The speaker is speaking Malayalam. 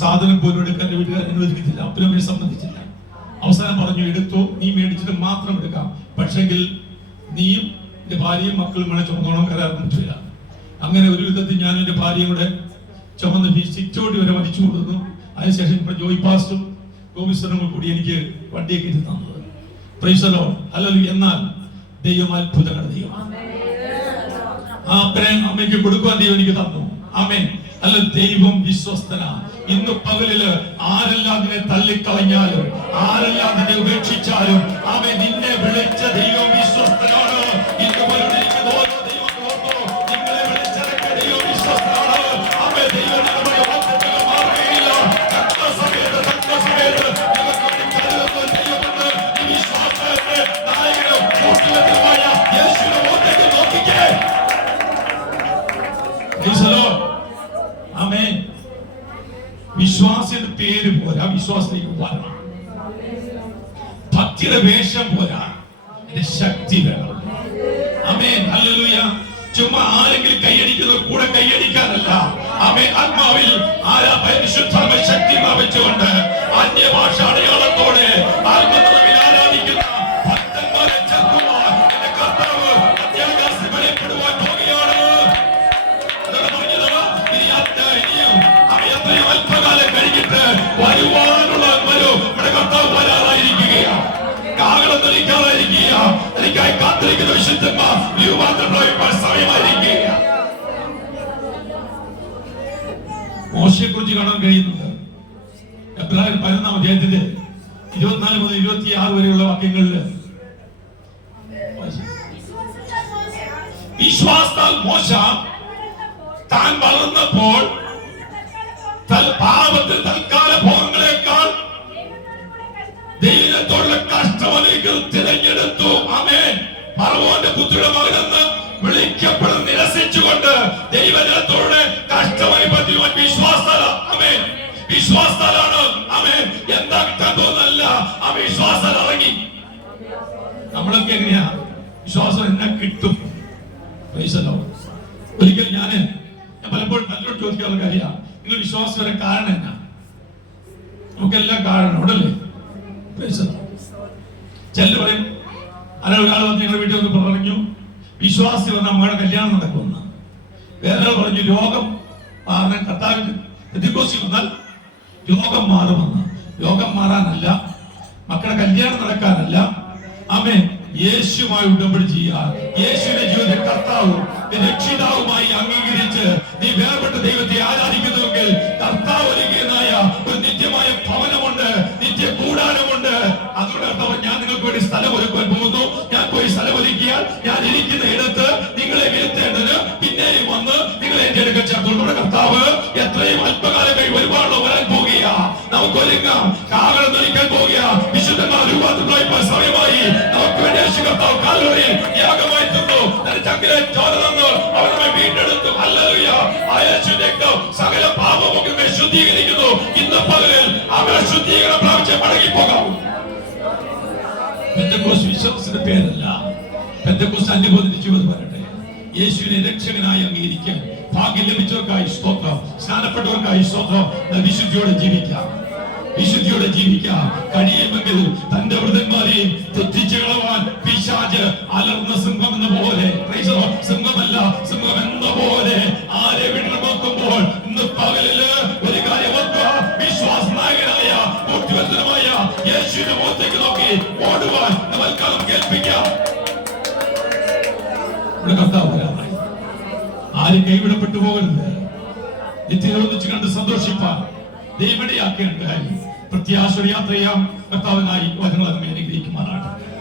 സാധനം പോലും എടുക്കാൻ വീട്ടുകാർ അനുവദിക്കത്തില്ല, അപ്പനമ്മയെ സംബന്ധിച്ചില്ല. അവസാനം പറഞ്ഞു, എടുത്തോ, നീ മേടിച്ചിട്ട് മാത്രം എടുക്കാം, പക്ഷെങ്കിൽ നീയും എന്റെ ഭാര്യയും മക്കളും വേണേ ചുമന്നോണം, കരാറാൻ പറ്റില്ല. അങ്ങനെ ഒരു വിധത്തിൽ ഞാൻ എന്റെ ഭാര്യയും കൂടെ ചുമന്ന് സിറ്റോടി വരെ വലിച്ചു കൊടുക്കുന്നു. അതിനുശേഷം ഇപ്പൊ ജോയി പാസ്റ്റും ഗോപിസ്റ്ററും കൂടി എനിക്ക് വണ്ടിയൊക്കെ ഇരുന്ന് തന്നത്. Praise the Lord, hallelujah. എന്നാൽ ദൈവം അത്ഭുതങ്ങളുടെ ദൈവമാണ്. ആ അപ്പനെ അമ്മയ്ക്ക് കൊടുക്കുവാൻ ദൈവം എനിക്ക് തന്നു. ആമേൻ. അല്ല, ദൈവം വിശ്വസ്തനാണ്. ഇന്ന് പകലില് ആരെല്ലാം നിന്നെ തള്ളിക്കളഞ്ഞാലും, ആരെല്ലാം നിന്നെ ഉപേക്ഷിച്ചാലും, ആമേൻ, നിന്നെ വിളിച്ച ദൈവം വിശ്വസ്തനാണ്. ഇന്ന് പകലിൽ എനിക്ക് തോന്നുന്നു നിങ്ങളെ വിളിച്ചതൊക്കെ ദൈവം വിശ്വസ്തനാണ്. ആമേൻ. ദൈവം നമ്മുടെ വാഗ്ദത്തങ്ങൾ മാറുകയില്ല. തക്ക സമയത്ത് ദൈവമുണ്ട്. ഈ വിശ്വാസത്തെ നായകനും കൂട്ടുകാരനുമായ യേശുവിനെ മുഖത്തേക്ക് നോക്കിക്കേ. ആമേൻ. വിശ്വാസിയുടെ പേര് പോരാ, വിശ്വാസത്തിലേക്ക് വരണം. ഭക്തിയുടെ വേഷം പോരാ, അതിന്റെ ശക്തി വേണം. ആമേൻ. ഹല്ലേലൂയ. ചുമ്മാ ആരെങ്കിലും കൈയടിക്കുന്നത് കൂടെ കൈയടിക്കാനല്ല. ആമേൻ. ആത്മാവിൽ പരിശുദ്ധാത്മ ശക്തി പ്രാപിച്ചുകൊണ്ട് അന്യഭാഷ അടയാളത്തോടെ ആത്മനിറവിൽ ആരാധിക്കുന്ന ഭക്തന്മാരെ ചേർക്കുവാൻ എന്റെ കർത്താവ് അത്യാകാശം വെളിപ്പെടുവാൻ പോകുകയാണ്. ഇനിയും അല്പകാലം കഴിഞ്ഞിട്ട് വരുവാനുള്ള നമ്മുടെ കർത്താവ് വരാറായിരിക്കുകയാണ്. കാഹളം ധരിക്കാറായിരിക്കുകയാണ്. എനിക്കായി കാത്തിരിക്കുന്ന വിശുദ്ധന്മാർ രൂപാന്തരം പ്രാപിക്കാൻ സമയമായിരിക്കുകയാണ്. മോശയെ കുറിച്ച് കാണാൻ കഴിയുന്നത് എബ്രായർ 11-ാം അധ്യായത്തിന്റെ 24 മുതൽ 26 വരെയുള്ള വാക്യങ്ങളിൽ വിശ്വാസത്താൽ മോശ താൻ വളർന്നപ്പോൾ പാപത്തിൽ തൽക്കാല ഭോഗങ്ങളെക്കാൾ ദൈവത്തോടുള്ള കഷ്ടമനുഭവികൾ തിരഞ്ഞെടുത്തു. ആമേൻ. ഫറവോന്റെ പുത്രിയുടെ മകനെന്ന് വിളിക്കപ്പെടുന്ന നിരസിച്ചുകൊണ്ട് ദൈവജനത്തോട് കഷ്ടമനുഭവിക്കുവാൻ വിശ്വാസത്താലാണ്. ആമേൻ. എന്താ കിട്ടാൻ തോന്നല്ല, ആ വിശ്വാസം ഇറങ്ങി. നമ്മളൊക്കെ എങ്ങനെയാ? വിശ്വാസം എന്നെ കിട്ടും. ഒരിക്കൽ ഞാൻ പലപ്പോഴും നല്ലോട്ട് ചോദിക്കാനുള്ള കാര്യമാണ്, നിങ്ങൾ വിശ്വാസം വരെ കാരണം എന്നാ? നമുക്കെല്ലാം കാരണം ഉണ്ടല്ലേ? ചിലർ പറയും, അല്ല, ഒരാൾ വന്ന് ഞങ്ങളുടെ വീട്ടിൽ വന്ന് പറഞ്ഞു വിശ്വാസി വന്ന അമ്മയുടെ കല്യാണം നടക്കുമെന്ന്. വേറെ പറഞ്ഞു രോഗം മാറാൻ കർത്താവിന് പെന്തക്കോസ്തി വന്നാൽ രോഗം മാറുമെന്ന്. രോഗം മാറാനല്ല, മക്കളുടെ കല്യാണം നടക്കാനല്ല. ആമേൻ. യേശുമായി ഉടമ്പടി ചെയ്യുക. യേശുവിന്റെ ജീവിതത്തിൽ കർത്താവും രക്ഷിതാവുമായി അംഗീകരിച്ച് നീ വേർപെട്ട ദൈവത്തെ ആരാധിക്കുന്നുവെങ്കിൽ കർത്താവ് ഒരുക്കിയതായ ഒരു നിത്യമായ ഭവനമുണ്ട്, നിത്യ കൂടാരമുണ്ട്. അതുകൊണ്ട് ഞാൻ നിങ്ങൾക്ക് വേണ്ടി സ്ഥലം ഒരുക്കാൻ പോകുന്നു. ഞാൻ പോയി സ്ഥലം ഒരുക്കിയാൽ ഞാൻ ഇരിക്കുന്ന ഇടത്ത് നിങ്ങളെ വീഴ്ത്തേണ്ടത് പിന്നെയും വന്ന് നിങ്ങളെ എന്റെ അടുക്കൽ ചേർത്തുകൊണ്ട് കർത്താവ് എത്രയും അല്പകാലം കഴിഞ്ഞ് ഒരുപാട് വരാൻ പോകുക. നമുക്ക് ഒരുങ്ങാം. കാഹളം ധരിക്കാൻ പോകുക. വിശുദ്ധന്മാർ രൂപാന്തരമായി സമയമായി. നമുക്ക് വേണ്ടി കർത്താവ് കാലുകളിൽ യാഗമായി തന്നു. ചങ്കിലെ ചോര തന്നു. അവർ നമ്മെ വീണ്ടെടുത്തു. ഹല്ലേലൂയ. ആ യേശുവിന്റെ രക്തം സകല പാപമൊക്കെ ശുദ്ധീകരിക്കുന്നു. ഇന്ന് പകലിൽ അവരെ ശുദ്ധീകരണം പ്രാപിച്ച് മടങ്ങിപ്പോകാം. പെന്തക്കോസ്ത് വിശ്വാസത്തിന്റെ പേരല്ല, പെന്തക്കോസ്ത് അനുഭവത്തിന്റെ ജീവിതം വരട്ടെ. യേശുവിനെ രക്ഷകനായി അംഗീകരിക്കാൻ ഭാഗ്യം ലഭിച്ചവർക്കായി സ്തോത്രം. സ്നാനപ്പെട്ടവർക്കായി സ്തോത്രം. വിശുദ്ധിയോടെ ജീവിക്കാം, വിശുദ്ധിയോടെ ജീവിക്കാം. കഴിയുമെങ്കിൽ തന്റെ വൃതന്മാരെയും തെറ്റിച്ചു കളവാൻ പിശാച് അലർന്ന സിംഹം എന്ന പോലെ, സിംഹമല്ല സിംഹം എന്ന പോലെ ആരെ വിടർമാക്കുമ്പോൾ ഇന്ന് പകലില് ഒരു കാര്യം ഓർക്കുക, വിശ്വാസനായകനായ ബുദ്ധിവത്തനമായ യേശുവിന്റെ മുഖത്തേക്ക് നോക്കി ഓടുവാൻ നമ്മൾക്കാലം കേൾപ്പിക്കാം. ഇവിടെ കർത്താവ് വരാറായി. ആരും കൈവിടപ്പെട്ടു പോകരുത്. നിത്യഒന്നിച്ച് കണ്ട് സന്തോഷിപ്പാൻ ദൈവമിടയാക്കേണ്ട പ്രത്യാശ യാത്ര ചെയ്യാം. കർത്താവിനായി വചനങ്ങൾ അനുഗ്രഹിക്കുമാറാകട്ടെ.